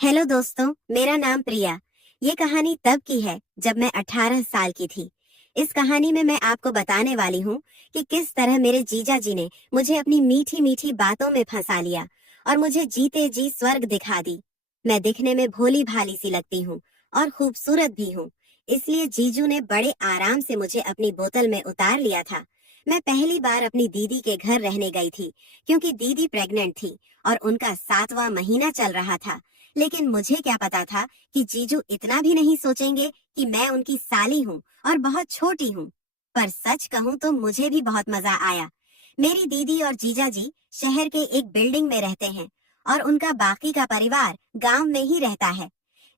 Hello दोस्तों, मेरा नाम प्रिया। ये कहानी तब की है जब मैं 18 साल की थी। इस कहानी में मैं आपको बताने वाली हूँ कि किस तरह मेरे जीजा जी ने मुझे अपनी मीठी मीठी बातों में फंसा लिया और मुझे जीते जी स्वर्ग दिखा दी। मैं दिखने में भोली भाली सी लगती हूँ और खूबसूरत भी हूँ, इसलिए जीजू ने बड़े आराम से मुझे अपनी बोतल में उतार लिया था। मैं पहली बार अपनी दीदी के घर रहने गई थी क्योंकि दीदी प्रेग्नेंट थी और उनका 7वां महीना चल रहा था। लेकिन मुझे क्या पता था कि जीजू इतना भी नहीं सोचेंगे कि मैं उनकी साली हूँ और बहुत छोटी हूँ। पर सच कहूँ तो मुझे भी बहुत मजा आया। मेरी दीदी और जीजा जी शहर के एक बिल्डिंग में रहते हैं और उनका बाकी का परिवार गांव में ही रहता है।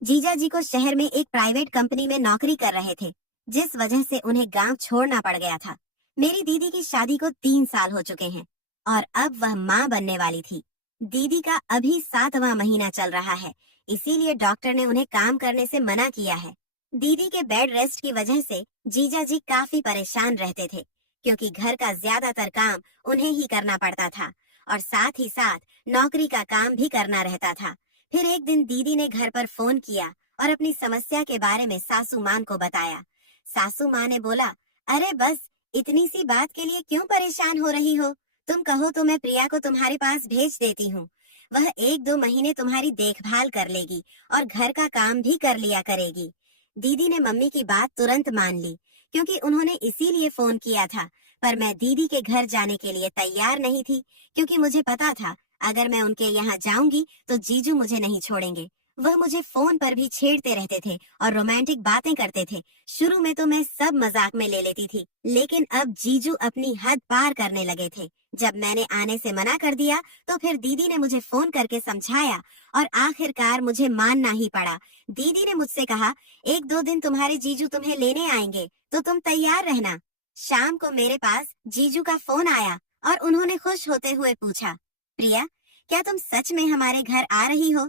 जीजा जी को शहर में एक प्राइवेट कंपनी में नौकरी कर रहे थे, जिस वजह से उन्हें गांव छोड़ना पड़ गया था। मेरी दीदी की शादी को 3 साल हो चुके हैं और अब वह माँ बनने वाली थी। दीदी का अभी 7वां महीना चल रहा है, इसीलिए डॉक्टर ने उन्हें काम करने से मना किया है। दीदी के बेड रेस्ट की वजह से जीजा जी काफी परेशान रहते थे, क्योंकि घर का ज्यादातर काम उन्हें ही करना पड़ता था और साथ ही साथ नौकरी का काम भी करना रहता था। फिर एक दिन दीदी ने घर पर फोन किया और अपनी समस्या के बारे में सासू माँ को बताया। सासू माँ ने बोला, अरे बस इतनी सी बात के लिए क्यों परेशान हो रही हो? तुम कहो तो मैं प्रिया को तुम्हारे पास भेज देती हूँ। वह 1-2 महीने तुम्हारी देखभाल कर लेगी और घर का काम भी कर लिया करेगी। दीदी ने मम्मी की बात तुरंत मान ली, क्योंकि उन्होंने इसीलिए फोन किया था। पर मैं दीदी के घर जाने के लिए तैयार नहीं थी, क्योंकि मुझे पता था अगर मैं उनके यहाँ जाऊंगी तो जीजू मुझे नहीं छोड़ेंगे। वह मुझे फोन पर भी छेड़ते रहते थे और रोमांटिक बातें करते थे। शुरू में तो मैं सब मजाक में ले लेती थी, लेकिन अब जीजू अपनी हद पार करने लगे थे। जब मैंने आने से मना कर दिया तो फिर दीदी ने मुझे फोन करके समझाया और आखिरकार मुझे मानना ही पड़ा। दीदी ने मुझसे कहा, 1-2 दिन तुम्हारे जीजू तुम्हें लेने आएंगे तो तुम तैयार रहना। शाम को मेरे पास जीजू का फोन आया और उन्होंने खुश होते हुए पूछा, प्रिया, क्या तुम सच में हमारे घर आ रही हो?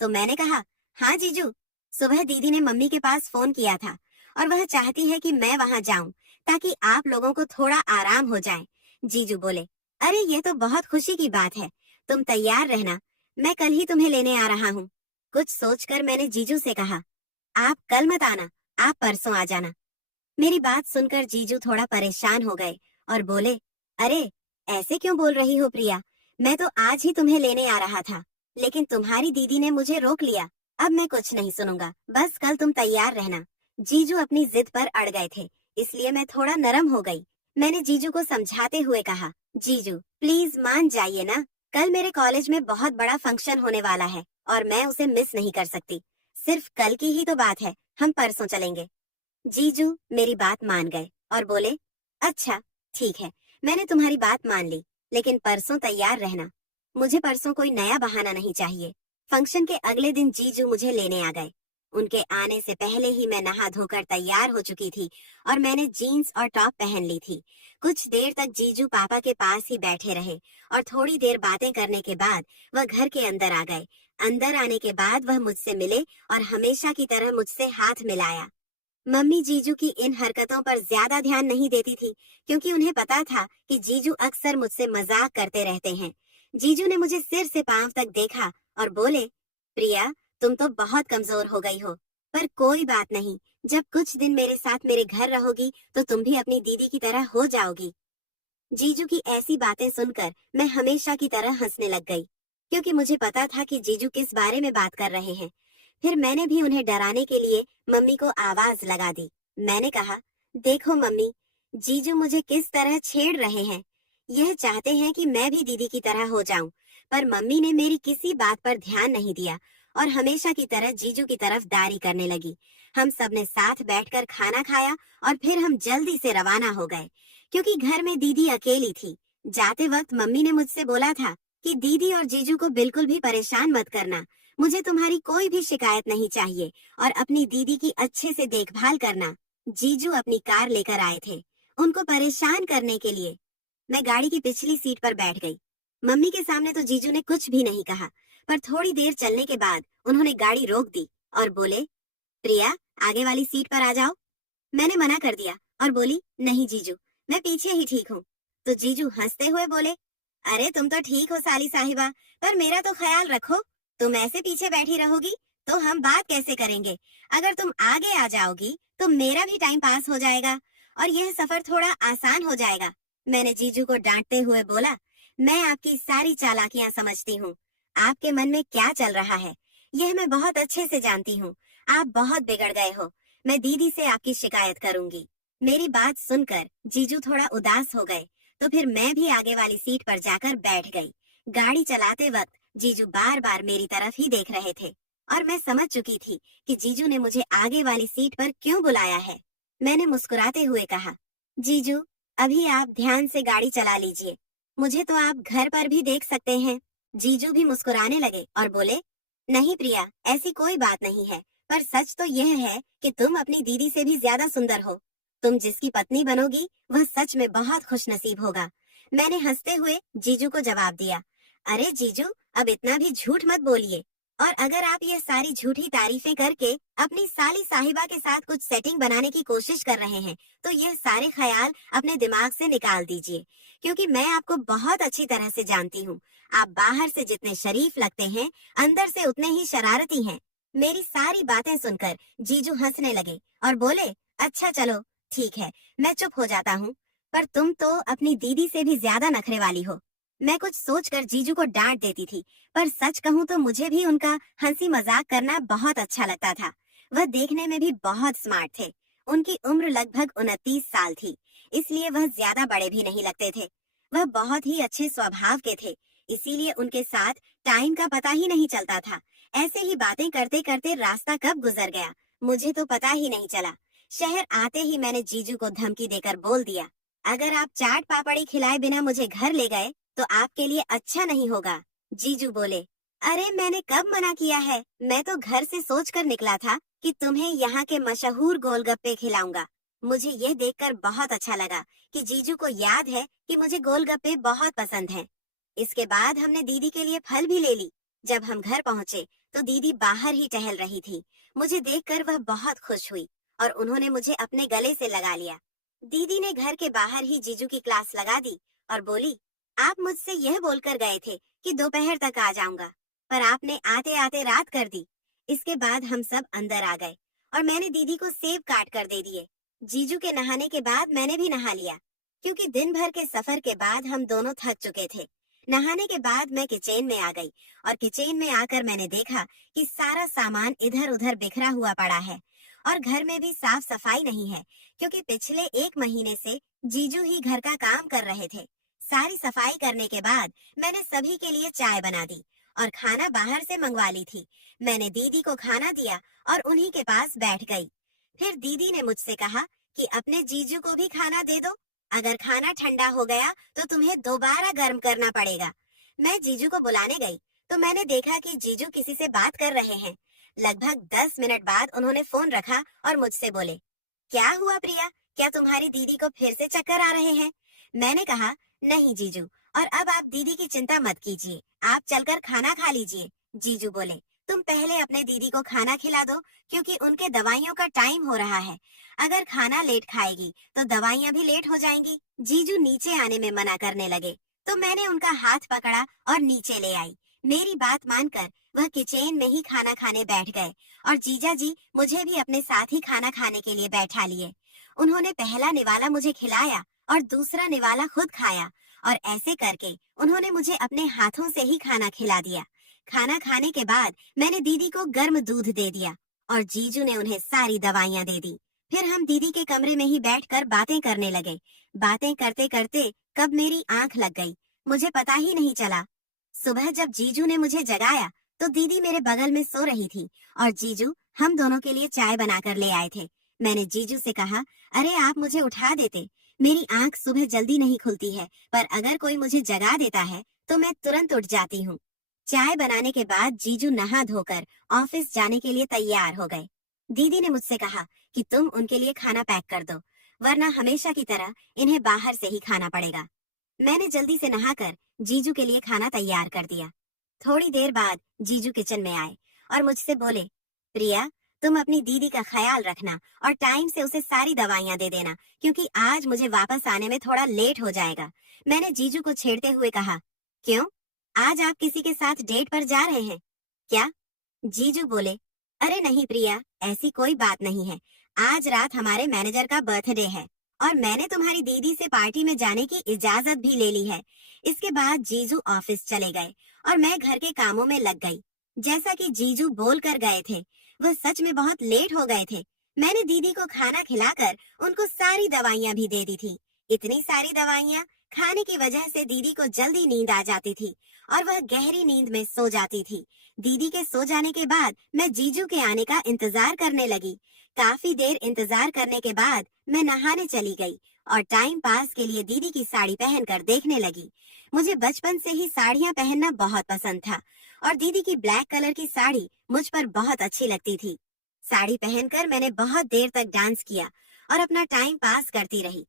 तो मैंने कहा, हाँ जीजू। सुबह दीदी ने मम्मी के पास फोन किया था और वह चाहती है कि मैं वहां जाऊं ताकि आप लोगों को थोड़ा आराम हो जाए। जीजू बोले, अरे ये तो बहुत खुशी की बात है, तुम तैयार रहना, मैं कल ही तुम्हें लेने आ रहा हूँ। कुछ सोचकर मैंने जीजू से कहा, आप कल मत आना, आप परसों आ जाना। मेरी बात सुनकर जीजू थोड़ा परेशान हो गए और बोले, अरे ऐसे क्यों बोल रही हो प्रिया, मैं तो आज ही तुम्हें लेने आ रहा था, लेकिन तुम्हारी दीदी ने मुझे रोक लिया। अब मैं कुछ नहीं सुनूंगा, बस कल तुम तैयार रहना। जीजू अपनी जिद पर अड़ गए थे, इसलिए मैं थोड़ा नरम हो गई। मैंने जीजू को समझाते हुए कहा, जीजू प्लीज मान जाइए ना, कल मेरे कॉलेज में बहुत बड़ा फंक्शन होने वाला है और मैं उसे मिस नहीं कर सकती। सिर्फ कल की ही तो बात है, हम परसों चलेंगे। जीजू मेरी बात मान गए और बोले, अच्छा ठीक है, मैंने तुम्हारी बात मान ली, लेकिन परसों तैयार रहना। मुझे परसों कोई नया बहाना नहीं चाहिए। फंक्शन के अगले दिन जीजू मुझे लेने आ गए। उनके आने से पहले ही मैं नहा धोकर तैयार हो चुकी थी और मैंने जीन्स और टॉप पहन ली थी। कुछ देर तक जीजू पापा के पास ही बैठे रहे और थोड़ी देर बातें करने के बाद वह घर के अंदर आ गए। अंदर आने के बाद वह मुझसे मिले और हमेशा की तरह मुझसे हाथ मिलाया। मम्मी जीजू की इन हरकतों पर ज्यादा ध्यान नहीं देती थी, क्योंकि उन्हें पता था कि जीजू अक्सर मुझसे मजाक करते रहते हैं। जीजू ने मुझे सिर से पांव तक देखा और बोले, प्रिया, तुम तो बहुत कमजोर हो गई हो, पर कोई बात नहीं, जब कुछ दिन मेरे साथ मेरे घर रहोगी तो तुम भी अपनी दीदी की तरह हो जाओगी। जीजू की ऐसी बातें सुनकर मैं हमेशा की तरह हंसने लग गई, क्योंकि मुझे पता था कि जीजू किस बारे में बात कर रहे हैं। फिर मैंने भी उन्हें डराने के लिए मम्मी को आवाज लगा दी। मैंने कहा, देखो मम्मी, जीजू मुझे किस तरह छेड़ रहे हैं। यह चाहते हैं कि मैं भी दीदी की तरह हो जाऊं, पर मम्मी ने मेरी किसी बात पर ध्यान नहीं दिया और हमेशा की तरह जीजू की तरफ दारी करने लगी। हम सब ने साथ बैठकर खाना खाया और फिर हम जल्दी से रवाना हो गए, क्योंकि घर में दीदी अकेली थी। जाते वक्त मम्मी ने मुझसे बोला था कि दीदी और जीजू को बिल्कुल भी परेशान मत करना, मुझे तुम्हारी कोई भी शिकायत नहीं चाहिए और अपनी दीदी की अच्छे से देखभाल करना। जीजू अपनी कार लेकर आए थे उनको परेशान करने के लिए। मैं गाड़ी की पिछली सीट पर बैठ गई। मम्मी के सामने तो जीजू ने कुछ भी नहीं कहा, पर थोड़ी देर चलने के बाद उन्होंने गाड़ी रोक दी और बोले, प्रिया, आगे वाली सीट पर आ जाओ। मैंने मना कर दिया और बोली, नहीं जीजू, मैं पीछे ही ठीक हूँ। तो जीजू हंसते हुए बोले, अरे तुम तो ठीक हो साली साहिबा, पर मेरा तो ख्याल रखो, तुम ऐसे पीछे बैठी रहोगी तो हम बात कैसे करेंगे? अगर तुम आगे आ जाओगी तो मेरा भी टाइम पास हो जाएगा और यह सफर थोड़ा आसान हो जाएगा। मैंने जीजू को डांटते हुए बोला, मैं आपकी सारी चालाकियां समझती हूँ। आपके मन में क्या चल रहा है यह मैं बहुत अच्छे से जानती हूँ। आप बहुत बिगड़ गए हो। मैं दीदी से आपकी शिकायत करूंगी। मेरी बात सुनकर जीजू थोड़ा उदास हो गए, तो फिर मैं भी आगे वाली सीट पर जाकर बैठ गई। गाड़ी चलाते वक्त जीजू बार बार मेरी तरफ ही देख रहे थे और मैं समझ चुकी थी कि जीजू ने मुझे आगे वाली सीट पर क्यों बुलाया है। मैंने मुस्कुराते हुए कहा, जीजू अभी आप ध्यान से गाड़ी चला लीजिए, मुझे तो आप घर पर भी देख सकते हैं। जीजू भी मुस्कुराने लगे और बोले, नहीं प्रिया, ऐसी कोई बात नहीं है, पर सच तो यह है कि तुम अपनी दीदी से भी ज्यादा सुंदर हो। तुम जिसकी पत्नी बनोगी वह सच में बहुत खुशनसीब होगा। मैंने हंसते हुए जीजू को जवाब दिया, अरे जीजू अब इतना भी झूठ मत बोलिए, और अगर आप ये सारी झूठी तारीफें करके अपनी साली साहिबा के साथ कुछ सेटिंग बनाने की कोशिश कर रहे हैं तो यह सारे ख्याल अपने दिमाग से निकाल दीजिए, क्योंकि मैं आपको बहुत अच्छी तरह से जानती हूँ। आप बाहर से जितने शरीफ लगते हैं अंदर से उतने ही शरारती हैं। मेरी सारी बातें सुनकर जीजू हंसने लगे और बोले, अच्छा चलो ठीक है, मैं चुप हो जाता हूँ, पर तुम तो अपनी दीदी से भी ज्यादा नखरे वाली हो। मैं कुछ सोचकर जीजू को डांट देती थी, पर सच कहूँ तो मुझे भी उनका हंसी मजाक करना बहुत अच्छा लगता था। वह देखने में भी बहुत स्मार्ट थे। उनकी उम्र लगभग 29 साल थी, इसलिए वह ज्यादा बड़े भी नहीं लगते थे। वह बहुत ही अच्छे स्वभाव के थे, इसीलिए उनके साथ टाइम का पता ही नहीं चलता था। ऐसे ही बातें करते करते रास्ता कब गुजर गया मुझे तो पता ही नहीं चला। शहर आते ही मैंने जीजू को धमकी देकर बोल दिया, अगर आप चाट पापड़ी खिलाए बिना मुझे घर ले गए तो आपके लिए अच्छा नहीं होगा। जीजू बोले, अरे मैंने कब मना किया है, मैं तो घर से सोचकर निकला था कि तुम्हें यहाँ के मशहूर गोलगप्पे खिलाऊंगा। मुझे ये देखकर बहुत अच्छा लगा कि जीजू को याद है कि मुझे गोलगप्पे बहुत पसंद हैं। इसके बाद हमने दीदी के लिए फल भी ले ली। जब हम घर पहुँचे तो दीदी बाहर ही टहल रही थी। मुझे देखकर वह बहुत खुश हुई और उन्होंने मुझे अपने गले से लगा लिया। दीदी ने घर के बाहर ही जीजू की क्लास लगा दी और बोली, आप मुझसे यह बोलकर गए थे कि दोपहर तक आ जाऊंगा, पर आपने आते आते रात कर दी। इसके बाद हम सब अंदर आ गए और मैंने दीदी को सेब काट कर दे दिए। जीजू के नहाने के बाद मैंने भी नहा लिया, क्योंकि दिन भर के सफर के बाद हम दोनों थक चुके थे। नहाने के बाद मैं किचन में आ गई और किचन में आकर मैंने देखा कि सारा सामान इधर उधर बिखरा हुआ पड़ा है और घर में भी साफ सफाई नहीं है, क्योंकि पिछले 1 महीने से जीजू ही घर का काम कर रहे थे। सारी सफाई करने के बाद मैंने सभी के लिए चाय बना दी और खाना बाहर से मंगवा ली थी। मैंने दीदी को खाना दिया और उन्हीं के पास बैठ गई। फिर दीदी ने मुझसे कहा कि अपने जीजू को भी खाना दे दो, अगर खाना ठंडा हो गया तो तुम्हें दोबारा गर्म करना पड़ेगा। मैं जीजू को बुलाने गई तो मैंने देखा कि जीजू किसी से बात कर रहे हैं। लगभग 10 मिनट बाद उन्होंने फोन रखा और मुझसे बोले, क्या हुआ प्रिया, क्या तुम्हारी दीदी को फिर से चक्कर आ रहे हैं? मैंने कहा, नहीं जीजू, और अब आप दीदी की चिंता मत कीजिए, आप चलकर खाना खा लीजिए। जीजू बोले, तुम पहले अपने दीदी को खाना खिला दो, क्योंकि उनके दवाइयों का टाइम हो रहा है। अगर खाना लेट खाएगी तो दवाइयाँ भी लेट हो जाएंगी। जीजू नीचे आने में मना करने लगे तो मैंने उनका हाथ पकड़ा और नीचे ले आई। मेरी बात मानकर वह किचन में ही खाना खाने बैठ गए और जीजा जी मुझे भी अपने साथ ही खाना खाने के लिए बैठा लिए। उन्होंने पहला निवाला मुझे खिलाया और दूसरा निवाला खुद खाया, और ऐसे करके उन्होंने मुझे अपने हाथों से ही खाना खिला दिया। खाना खाने के बाद मैंने दीदी को गर्म दूध दे दिया और जीजू ने उन्हें सारी दवाइयाँ दे दी। फिर हम दीदी के कमरे में ही बैठकर बातें करने लगे। बातें करते करते कब मेरी आंख लग गई मुझे पता ही नहीं चला। सुबह जब जीजू ने मुझे जगाया तो दीदी मेरे बगल में सो रही थी और जीजू हम दोनों के लिए चाय बनाकर ले आए थे। मैंने जीजू से कहा, अरे आप मुझे उठा देते, मेरी आंख सुबह जल्दी नहीं खुलती है, पर अगर कोई मुझे जगा देता है तो मैं तुरंत उठ जाती हूँ। चाय बनाने के बाद जीजू नहा धोकर ऑफिस जाने के लिए तैयार हो गए। दीदी ने मुझसे कहा कि तुम उनके लिए खाना पैक कर दो, वरना हमेशा की तरह इन्हें बाहर से ही खाना पड़ेगा। मैंने जल्दी से नहाकर जीजू के लिए खाना तैयार कर दिया। थोड़ी देर बाद जीजू किचन में आए और मुझसे बोले, प्रिया तुम अपनी दीदी का ख्याल रखना और टाइम से उसे सारी दवाइयाँ दे देना, क्योंकि आज मुझे वापस आने में थोड़ा लेट हो जाएगा। मैंने जीजू को छेड़ते हुए कहा, क्यों, आज आप किसी के साथ डेट पर जा रहे हैं? क्या? जीजू बोले, अरे नहीं प्रिया, ऐसी कोई बात नहीं है। आज रात हमारे मैनेजर का बर्थडे है और मैंने तुम्हारी दीदी से पार्टी में जाने की इजाजत भी ले ली है। इसके बाद जीजू ऑफिस चले गए और मैं घर के कामों में लग गई। जैसा कि जीजू बोल कर गए थे, वह सच में बहुत लेट हो गए थे। मैंने दीदी को खाना खिलाकर उनको सारी दवाइयाँ भी दे दी थी। इतनी सारी दवाइयाँ खाने की वजह से दीदी को जल्दी नींद आ जाती थी और वह गहरी नींद में सो जाती थी। दीदी के सो जाने के बाद मैं जीजू के आने का इंतजार करने लगी। काफी देर इंतजार करने के बाद मैं नहाने चली गई और टाइम पास के लिए दीदी की साड़ी पहनकर देखने लगी। मुझे बचपन से ही साड़ियाँ पहनना बहुत पसंद था और दीदी की ब्लैक कलर की साड़ी मुझ पर बहुत अच्छी लगती थी। साड़ी पहनकर मैंने बहुत देर तक डांस किया और अपना टाइम पास करती रही।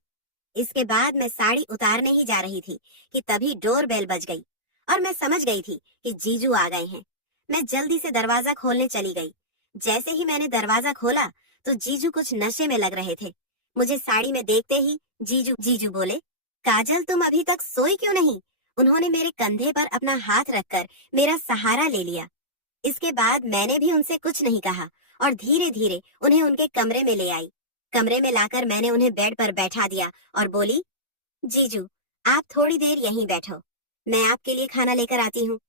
इसके बाद मैं साड़ी उतारने ही जा रही थी कि तभी डोर बेल बज गई और मैं समझ गई थी कि जीजू आ गए हैं। मैं जल्दी से दरवाजा खोलने चली गई। जैसे ही मैंने दरवाजा खोला तो जीजू कुछ नशे में लग रहे थे। मुझे साड़ी में देखते ही जीजू जीजू बोले, काजल तुम अभी तक सोई क्यों नहीं? उन्होंने मेरे कंधे पर अपना हाथ रखकर मेरा सहारा ले लिया। इसके बाद मैंने भी उनसे कुछ नहीं कहा और धीरे धीरे उन्हें उनके कमरे में ले आई। कमरे में लाकर मैंने उन्हें बेड पर बैठा दिया और बोली, जीजू आप थोड़ी देर यहीं बैठो, मैं आपके लिए खाना लेकर आती हूँ।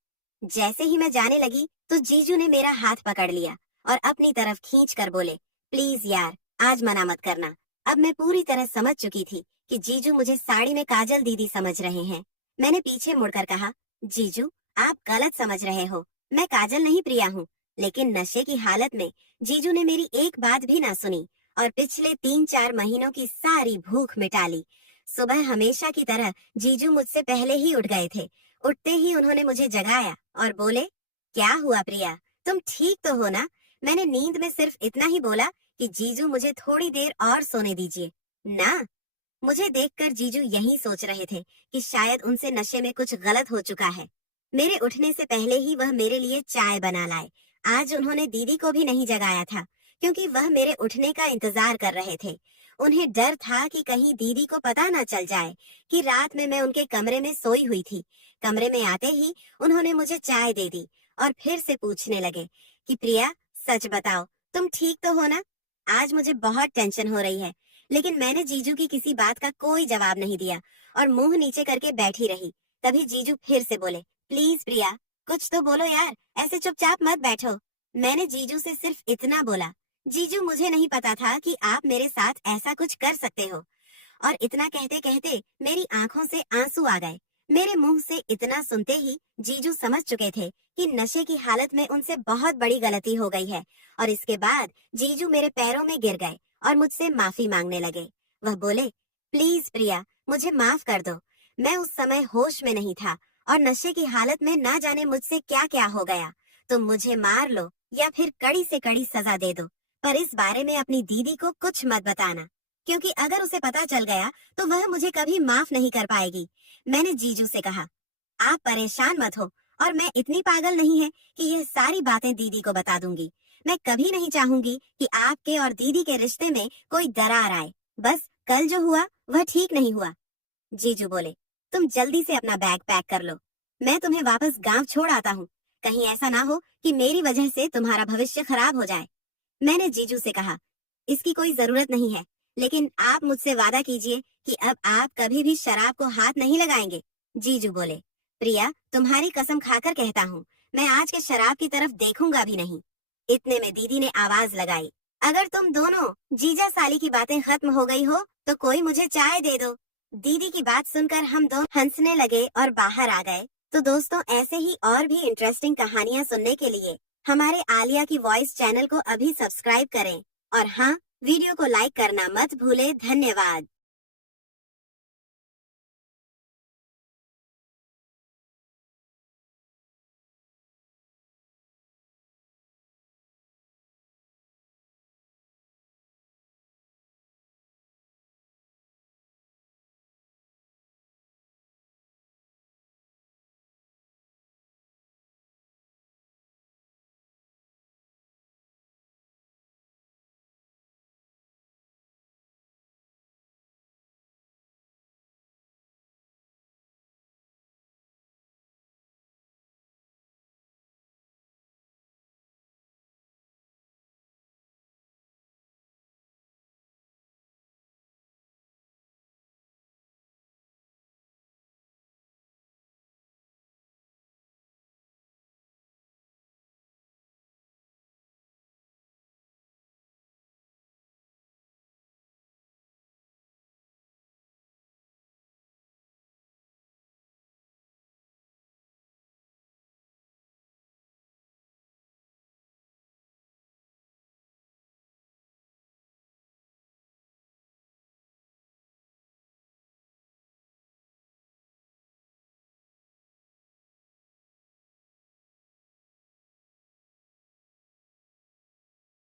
जैसे ही मैं जाने लगी तो जीजू ने मेरा हाथ पकड़ लिया और अपनी तरफ खींच कर बोले, प्लीज यार आज मना मत करना। अब मैं पूरी तरह समझ चुकी थी कि जीजू मुझे साड़ी में काजल दीदी समझ रहे हैं। मैंने पीछे मुड़कर कहा, जीजू आप गलत समझ रहे हो, मैं काजल नहीं प्रिया हूँ। लेकिन नशे की हालत में जीजू ने मेरी एक बात भी ना सुनी और पिछले 3-4 महीनों की सारी भूख मिटा ली। सुबह हमेशा की तरह जीजू मुझसे पहले ही उठ गए थे। उठते ही उन्होंने मुझे जगाया और बोले, क्या हुआ प्रिया, तुम ठीक तो हो ना? मैंने नींद में सिर्फ इतना ही बोला कि जीजू मुझे थोड़ी देर और सोने दीजिए ना। मुझे देखकर जीजू यही सोच रहे थे कि शायद उनसे नशे में कुछ गलत हो चुका है। मेरे उठने से पहले ही वह मेरे लिए चाय बना लाए। आज उन्होंने दीदी को भी नहीं जगाया था क्योंकि वह मेरे उठने का इंतजार कर रहे थे। उन्हें डर था कि कहीं दीदी को पता न चल जाए कि रात में मैं उनके कमरे में सोई हुई थी। कमरे में आते ही उन्होंने मुझे चाय दे दी और फिर से पूछने लगे कि प्रिया सच बताओ, तुम ठीक तो हो ना? आज मुझे बहुत टेंशन हो रही है। लेकिन मैंने जीजू की किसी बात का कोई जवाब नहीं दिया और मुंह नीचे करके बैठी रही। तभी जीजू फिर से बोले, प्लीज प्रिया कुछ तो बोलो यार, ऐसे चुपचाप मत बैठो। मैंने जीजू से सिर्फ इतना बोला, जीजू मुझे नहीं पता था कि आप मेरे साथ ऐसा कुछ कर सकते हो। और इतना कहते कहते मेरी आंखों से आंसू आ गए। मेरे मुंह से इतना सुनते ही जीजू समझ चुके थे कि नशे की हालत में उनसे बहुत बड़ी गलती हो गई है और इसके बाद जीजू मेरे पैरों में गिर गए और मुझसे माफी मांगने लगे। वह बोले, प्लीज प्रिया मुझे माफ कर दो, मैं उस समय होश में नहीं था और नशे की हालत में ना जाने मुझसे क्या क्या हो गया। तुम मुझे मार लो या फिर कड़ी से कड़ी सजा दे दो, पर इस बारे में अपनी दीदी को कुछ मत बताना, क्योंकि अगर उसे पता चल गया तो वह मुझे कभी माफ नहीं कर पाएगी। मैंने जीजू से कहा, आप परेशान मत हो और मैं इतनी पागल नहीं है कि यह सारी बातें दीदी को बता दूंगी। मैं कभी नहीं चाहूंगी कि आपके और दीदी के रिश्ते में कोई दरार आए। बस कल जो हुआ वह ठीक नहीं हुआ। जीजू बोले, तुम जल्दी से अपना बैग पैक कर लो, मैं तुम्हें वापस गांव छोड़ आता हूँ। कहीं ऐसा ना हो कि मेरी वजह से तुम्हारा भविष्य खराब हो जाए। मैंने जीजू से कहा, इसकी कोई जरूरत नहीं है, लेकिन आप मुझसे वादा कीजिए कि अब आप कभी भी शराब को हाथ नहीं लगाएंगे। जीजू बोले, प्रिया तुम्हारी कसम खाकर कहता हूँ, मैं आज के शराब की तरफ देखूंगा भी नहीं। इतने में दीदी ने आवाज लगाई, अगर तुम दोनों जीजा साली की बातें खत्म हो गई हो तो कोई मुझे चाय दे दो। दीदी की बात सुनकर हम दोनों हंसने लगे और बाहर आ गए। तो दोस्तों ऐसे ही और भी इंटरेस्टिंग कहानियां सुनने के लिए हमारे आलिया की वॉइस चैनल को अभी सब्सक्राइब करें और हाँ, वीडियो को लाइक करना मत भूले। धन्यवाद।